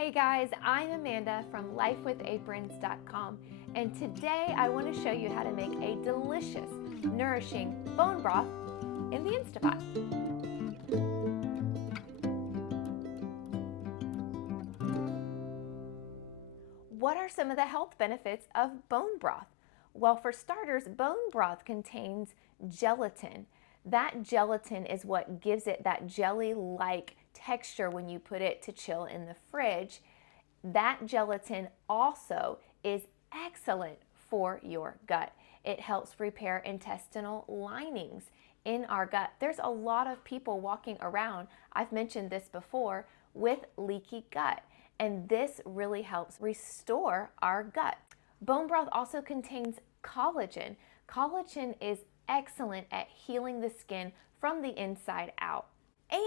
Hey guys, I'm Amanda from lifewithaprons.com, and today I want to show you how to make a delicious, nourishing bone broth in the Instapot. What are some of the health benefits of bone broth? Well, for starters, bone broth contains gelatin. That gelatin is what gives it that jelly-like texture when you put it to chill in the fridge. That gelatin also is excellent for your gut. It helps repair intestinal linings in our gut. There's a lot of people walking around, I've mentioned this before, with leaky gut, and this really helps restore our gut. Bone broth also contains collagen. Collagen is excellent at healing the skin from the inside out,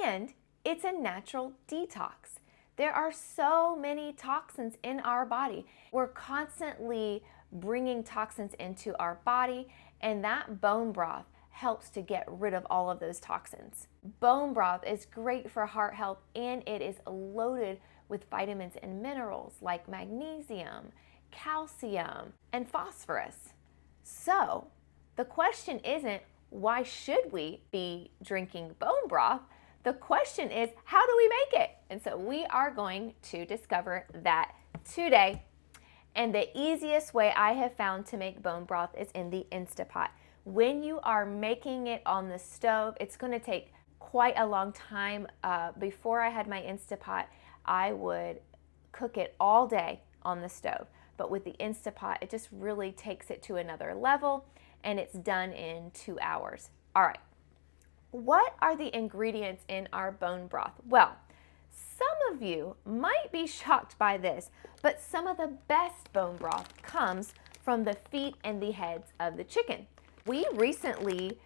and it's a natural detox. There are so many toxins in our body. We're constantly bringing toxins into our body, and that bone broth helps to get rid of all of those toxins. Bone broth is great for heart health, and it is loaded with vitamins and minerals like magnesium, calcium, and phosphorus. So the question isn't, why should we be drinking bone broth? The question is, how do we make it? And so we are going to discover that today. And the easiest way I have found to make bone broth is in the Instapot. When you are making it on the stove, it's going to take quite a long time. Before I had my Instapot, I would cook it all day on the stove. But with the Instapot, it just really takes it to another level, and it's done in 2 hours. All right. What are the ingredients in our bone broth? Well, some of you might be shocked by this, but some of the best bone broth comes from the feet and the heads of the chicken. We recently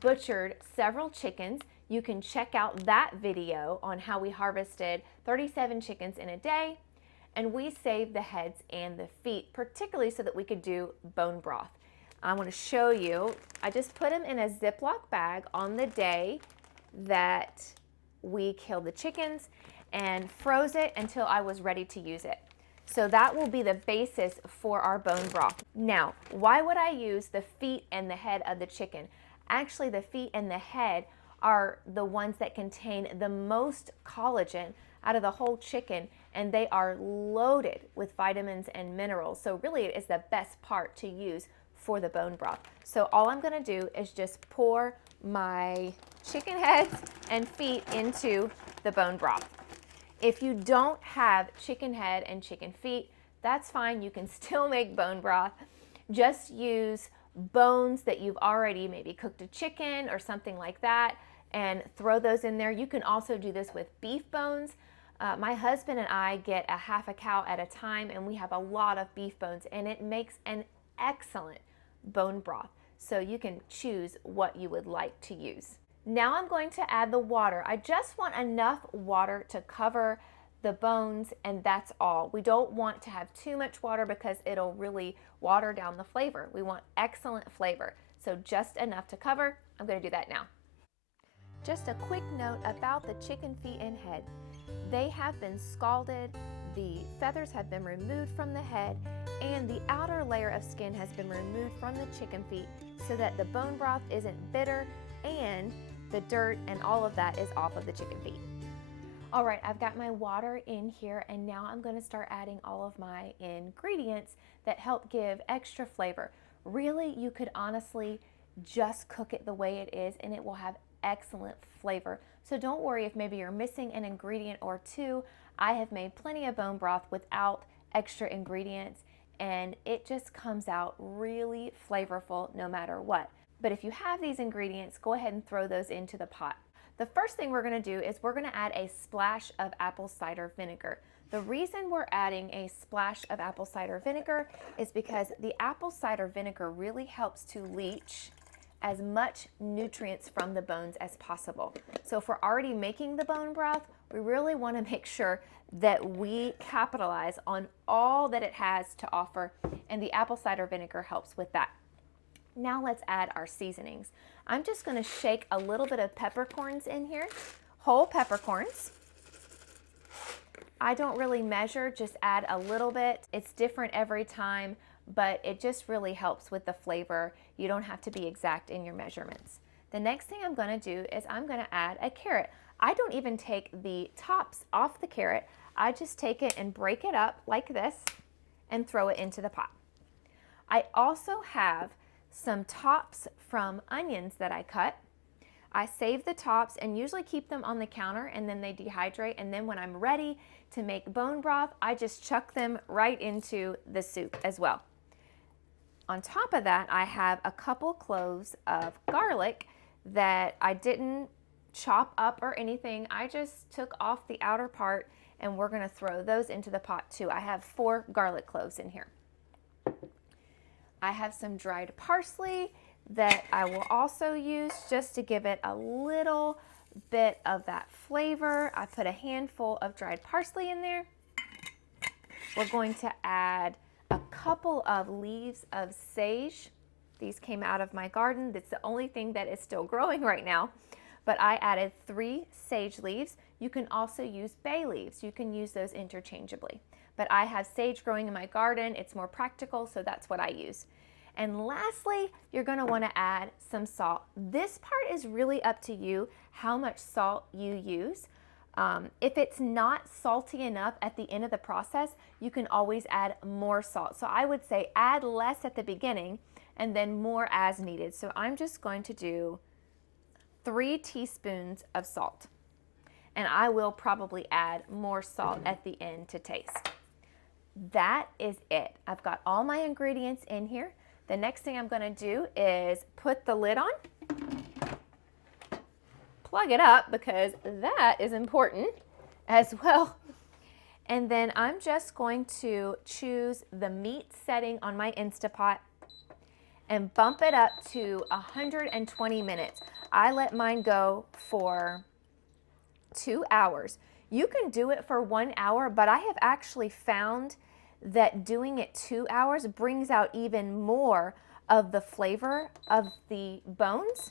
butchered several chickens. You can check out that video on how we harvested 37 chickens in a day, and we saved the heads and the feet, particularly so that we could do bone broth. I want to show you, I just put them in a Ziploc bag on the day that we killed the chickens and froze it until I was ready to use it. So that will be the basis for our bone broth. Now, why would I use the feet and the head of the chicken? Actually, the feet and the head are the ones that contain the most collagen out of the whole chicken, and they are loaded with vitamins and minerals. So really it is the best part to use for the bone broth. So all I'm gonna do is just pour my chicken heads and feet into the bone broth. If you don't have chicken head and chicken feet, that's fine. You can still make bone broth. Just use bones that you've already maybe cooked a chicken or something like that and throw those in there. You can also do this with beef bones. My husband and I get a half a cow at a time, and we have a lot of beef bones, and it makes an excellent bone broth. So you can choose what you would like to use. Now I'm going to add the water. I just want enough water to cover the bones, and that's all. We don't want to have too much water because it'll really water down the flavor. We want excellent flavor. So just enough to cover. I'm going to do that now. Just a quick note about the chicken feet and head. They have been scalded, the feathers have been removed from the head, and the outer layer of skin has been removed from the chicken feet so that the bone broth isn't bitter and the dirt and all of that is off of the chicken feet. All right, I've got my water in here, and now I'm going to start adding all of my ingredients that help give extra flavor. Really, you could honestly just cook it the way it is and it will have excellent flavor. So don't worry if maybe you're missing an ingredient or two. I have made plenty of bone broth without extra ingredients, and it just comes out really flavorful no matter what. But if you have these ingredients, go ahead and throw those into the pot. The first thing we're going to do is we're going to add a splash of apple cider vinegar. The reason we're adding a splash of apple cider vinegar is because the apple cider vinegar really helps to leach as much nutrients from the bones as possible. So if we're already making the bone broth, we really want to make sure that we capitalize on all that it has to offer, and the apple cider vinegar helps with that. Now let's add our seasonings. I'm just going to shake a little bit of peppercorns in here, whole peppercorns. I don't really measure, just add a little bit. It's different every time, but it just really helps with the flavor. You don't have to be exact in your measurements. The next thing I'm going to do is I'm going to add a carrot. I don't even take the tops off the carrot. I just take it and break it up like this and throw it into the pot. I also have some tops from onions that I cut. I save the tops and usually keep them on the counter, and then they dehydrate, and then when I'm ready to make bone broth, I just chuck them right into the soup as well. On top of that, I have a couple cloves of garlic that I didn't chop up or anything. I just took off the outer part, and we're going to throw those into the pot too. I have 4 garlic cloves in here. I have some dried parsley that I will also use just to give it a little bit of that flavor. I put a handful of dried parsley in there. We're going to add a couple of leaves of sage. These came out of my garden. That's the only thing that is still growing right now. But I added 3 sage leaves. You can also use bay leaves. You can use those interchangeably. But I have sage growing in my garden. It's more practical, so that's what I use. And lastly, you're going to want to add some salt. This part is really up to you how much salt you use. If it's not salty enough at the end of the process, you can always add more salt. So I would say add less at the beginning and then more as needed. So I'm just going to do 3 teaspoons of salt. And I will probably add more salt at the end to taste. That is it. I've got all my ingredients in here. The next thing I'm going to do is put the lid on, plug it up because that is important as well. And then I'm just going to choose the meat setting on my Instapot and bump it up to 120 minutes. I let mine go for 2 hours. You can do it for 1 hour, but I have actually found that doing it 2 hours brings out even more of the flavor of the bones.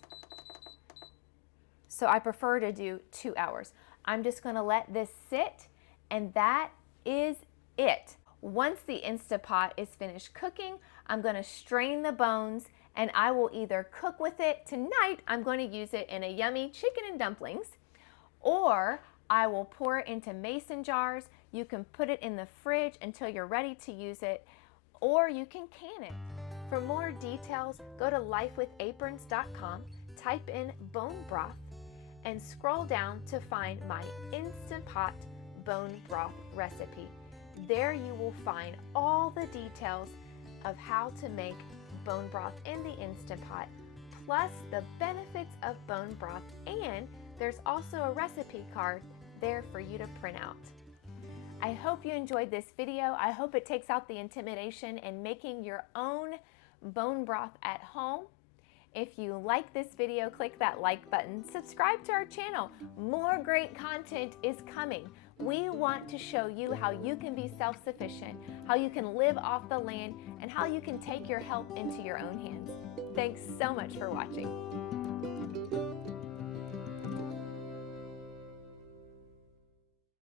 So I prefer to do 2 hours. I'm just going to let this sit, and that is it. Once the Instapot is finished cooking, I'm going to strain the bones, and I will either cook with it. Tonight, I'm going to use it in a yummy chicken and dumplings, or I will pour it into mason jars. You can put it in the fridge until you're ready to use it, or you can can it. For more details, go to lifewithaprons.com, type in bone broth, and scroll down to find my Instant Pot bone broth recipe. There you will find all the details of how to make bone broth in the Instant Pot, plus the benefits of bone broth, and there's also a recipe card there for you to print out. I hope you enjoyed this video. I hope it takes out the intimidation in making your own bone broth at home. If you like this video, click that like button. Subscribe to our channel. More great content is coming. We want to show you how you can be self-sufficient, how you can live off the land, and how you can take your health into your own hands. Thanks so much for watching.